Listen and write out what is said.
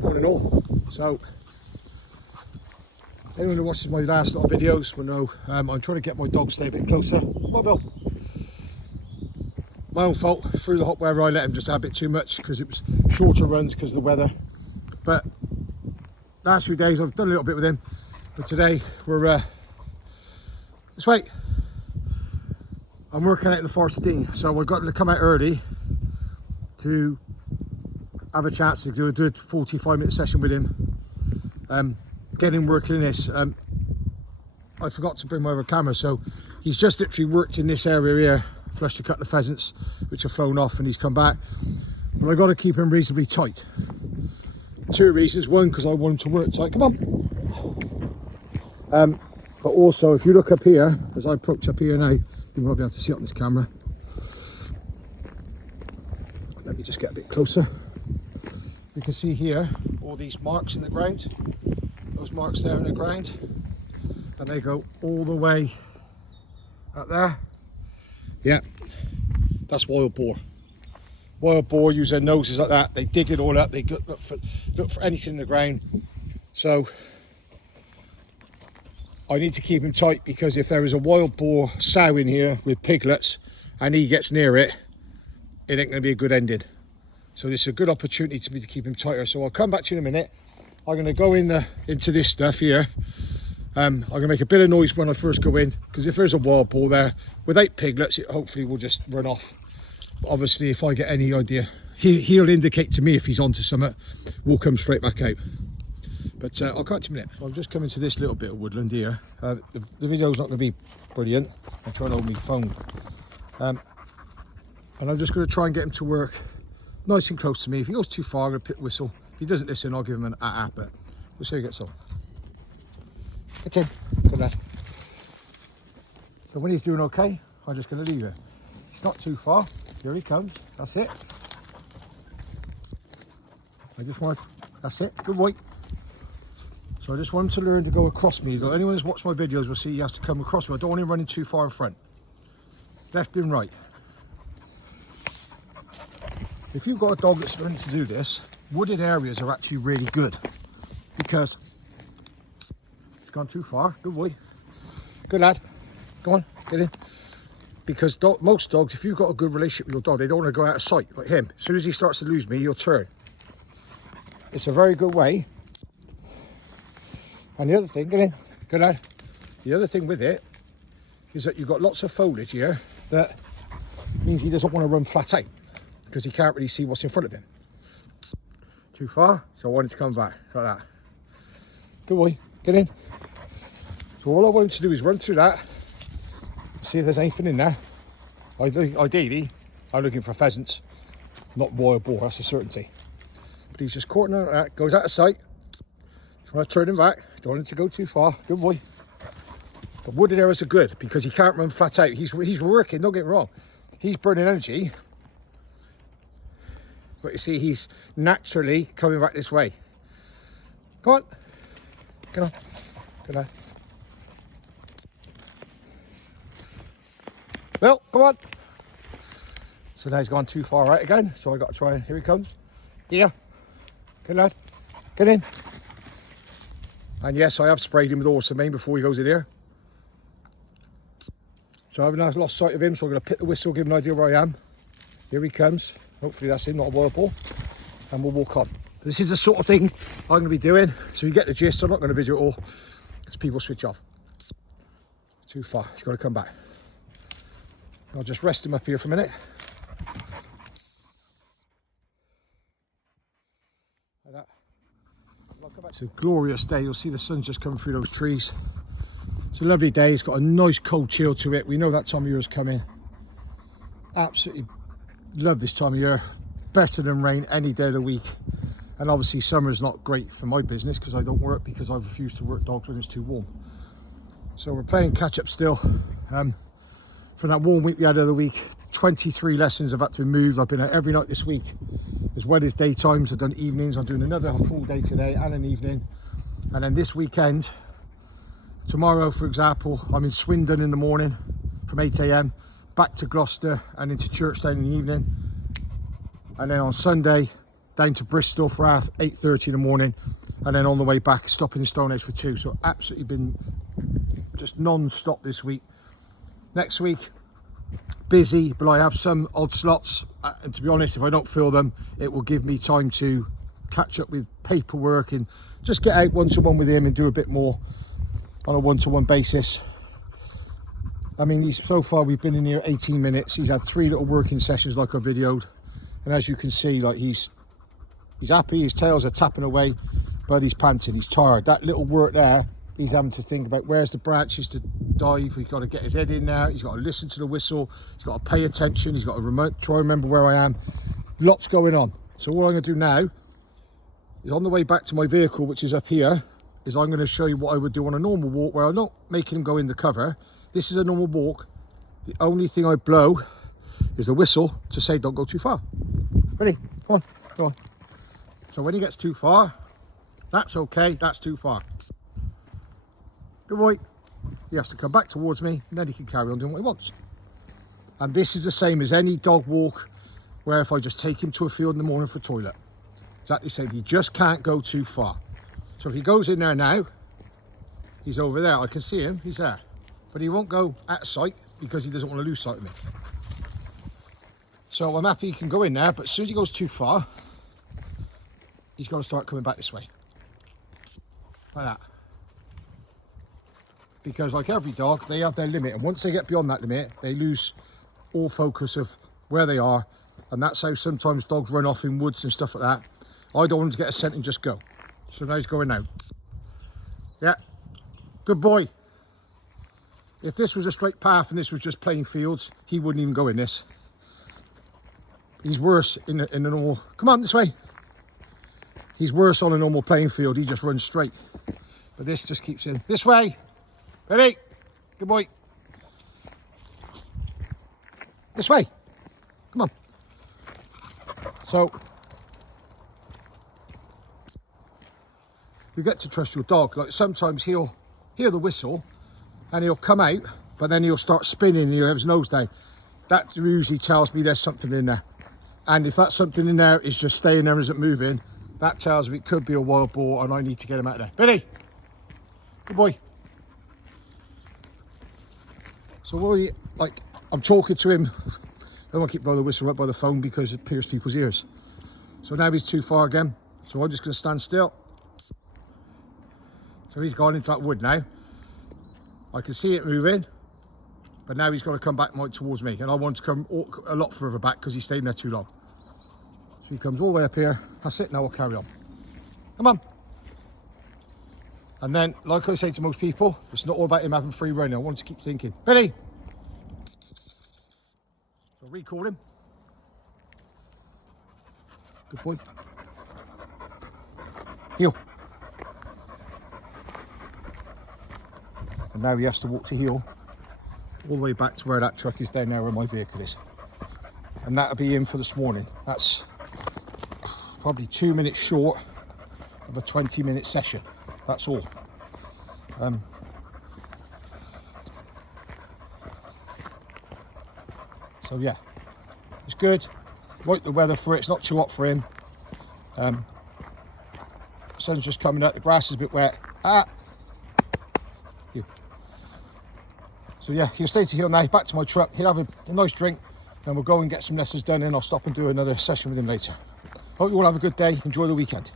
Morning all. So anyone who watches my last lot of videos will know I'm trying to get my dog to stay a bit closer. Well, Bill. My own fault. Through the hot weather I let him just have a bit too much because it was shorter runs because of the weather. But last few days I've done a little bit with him. But today we're let's wait. I'm working out in the Forest of Dean, so I've got to come out early to have a chance to do a 45-minute session with him. Get him working in this. I forgot to bring my other camera, so he's just literally worked in this area here, flushed a couple of pheasants which have flown off and he's come back. But I got to keep him reasonably tight. Two reasons. One, because I want him to work tight. Come on. But also, if you look up here, as I approach up here now, you might be able to see it on this camera. Let me just get a bit closer. You can see here all these marks in the ground. Those marks there in the ground, and they go all the way up there. Yeah, that's wild boar. Wild boar use their noses like that. They dig it all up. They look for anything in the ground. So I need to keep him tight, because if there is a wild boar sow in here with piglets and he gets near it, it ain't going to be a good ending. So this is a good opportunity to me to keep him tighter. So I'll come back to you in a minute. I'm going to go into this stuff here. I'm going to make a bit of noise when I first go in, because if there's a wild boar there without piglets, it hopefully will just run off. But obviously, if I get any idea, he'll indicate to me if he's onto something. We'll come straight back out. But I'll come back to you in a minute. I'm just coming to this little bit of woodland here. The video's not going to be brilliant. I'm trying to hold my phone. And I'm just going to try and get him to work nice and close to me. If he goes too far, I'm going to pit the whistle. If he doesn't listen, I'll give him an ah, but we'll see how he gets on. Get in. Good lad. So when he's doing okay, I'm just going to leave it. It's not too far. Here he comes. That's it. That's it. Good boy. So I just want him to learn to go across me. Anyone who's watched my videos will see he has to come across me. I don't want him running too far in front. Left and right. If you've got a dog that's learning to do this, wooded areas are actually really good, because it's gone too far. Good boy. Good lad. Go on, get in. Because most dogs, if you've got a good relationship with your dog, they don't want to go out of sight, like him. As soon as he starts to lose me, he'll turn. It's a very good way. And the other thing, get in. Good lad. The other thing with it is that you've got lots of foliage here that means he doesn't want to run flat out, because he can't really see what's in front of him. Too far, so I want him to come back, like that. Good boy, get in. So all I want him to do is run through that, see if there's anything in there. Ideally, I'm looking for pheasants, not wild boar, that's a certainty. But he's just caught in that, goes out of sight. Trying to turn him back, don't want him to go too far. Good boy. But wooded areas are good, because he can't run flat out. He's working, don't get me wrong. He's burning energy. But you see, he's naturally coming back this way. Come on. Come on. Good lad. Well, come on. So now he's gone too far right again. So I got to try and, here he comes. Yeah. Good lad. Get in. And yes, I have sprayed him with Orsamine before he goes in here. So I haven't lost sight of him, so I'm going to pit the whistle, give him an idea where I am. Here he comes. Hopefully that's him, not a wild boar. And we'll walk on. This is the sort of thing I'm going to be doing. So you get the gist. I'm not going to video it all, because people switch off. Too far. He's got to come back. I'll just rest him up here for a minute. Like that. I'll come back. It's a glorious day. You'll see the sun just coming through those trees. It's a lovely day. It's got a nice cold chill to it. We know that time of year is coming. Absolutely love this time of year. Better than rain any day of the week. And obviously summer's not great for my business, because I don't work, because I refuse to work dogs when it's too warm. So we're playing catch up still. From that warm week we had the other week, 23 lessons have had to be moved. I've been out every night this week, as well as daytimes. I've done evenings. I'm doing another full day today and an evening. And then this weekend, tomorrow for example, I'm in Swindon in the morning from 8 AM, back to Gloucester and into Churchtown in the evening. And then on Sunday, down to Bristol for 8:30 in the morning, and then on the way back stopping in Stonehenge for 2. So absolutely been just non-stop this week. Next week busy, but I have some odd slots, and to be honest, if I don't fill them, it will give me time to catch up with paperwork and just get out one-to-one with him and do a bit more on a one-to-one basis. I mean, so far we've been in here 18 minutes. He's had 3 little working sessions like I videoed, and as you can see, like he's happy, his tails are tapping away, but he's panting, he's tired. That little work there, he's having to think about where's the branches to dive. He's got to get his head in there, he's got to listen to the whistle, he's got to pay attention, he's got to try and remember where I am. Lots going on. So what I'm going to do now is, on the way back to my vehicle, which is up here, is I'm going to show you what I would do on a normal walk where I'm not making him go in the cover. This is a normal walk. The only thing I blow is the whistle to say don't go too far. Ready? Come on, go on. So when he gets too far, that's okay, that's too far. Good boy. He has to come back towards me, and then he can carry on doing what he wants. And this is the same as any dog walk where if I just take him to a field in the morning for a toilet. Exactly the same. He just can't go too far. So if he goes in there now, he's over there. I can see him, he's there. But he won't go out of sight because he doesn't want to lose sight of me. So I'm happy he can go in there, but as soon as he goes too far, he's got to start coming back this way. Like that. Because like every dog, they have their limit, and once they get beyond that limit, they lose all focus of where they are, and that's how sometimes dogs run off in woods and stuff like that. I don't want him to get a scent and just go. So now he's going out. Yeah, good boy. If this was a straight path and this was just plain fields, he wouldn't even go in this. He's worse in the normal, come on this way. He's worse on a normal playing field, he just runs straight. But this just keeps in, this way. Ready? Good boy. This way. Come on. So, you get to trust your dog. Like sometimes he'll hear the whistle and he'll come out, but then he'll start spinning and he'll have his nose down. That usually tells me there's something in there. And if that something in there is just staying there and isn't moving, that tells me it could be a wild boar and I need to get him out of there. Billy, good boy. So I'm talking to him. I don't want to keep blowing the whistle right by the phone because it pierces people's ears. So now he's too far again. So I'm just going to stand still. So he's gone into that wood now. I can see it moving, but now he's got to come back right towards me, and I want to come a lot further back because he's staying there too long. So he comes all the way up here. That's it. Now we'll carry on. Come on. And then, like I say to most people, it's not all about him having free rein. I want to keep thinking, Billy. So recall him. Good boy. Heel. And now he has to walk to heel all the way back to where that truck is down there where my vehicle is. And that'll be in for this morning. That's probably 2 minutes short of a 20-minute session. That's all. So yeah, it's good. Like the weather for it. It's not too hot for him. Sun's just coming out. The grass is a bit wet. So yeah, he'll stay to heel now. Back to my truck. He'll have a nice drink, and we'll go and get some lessons done, and I'll stop and do another session with him later. Hope you all have a good day. Enjoy the weekend.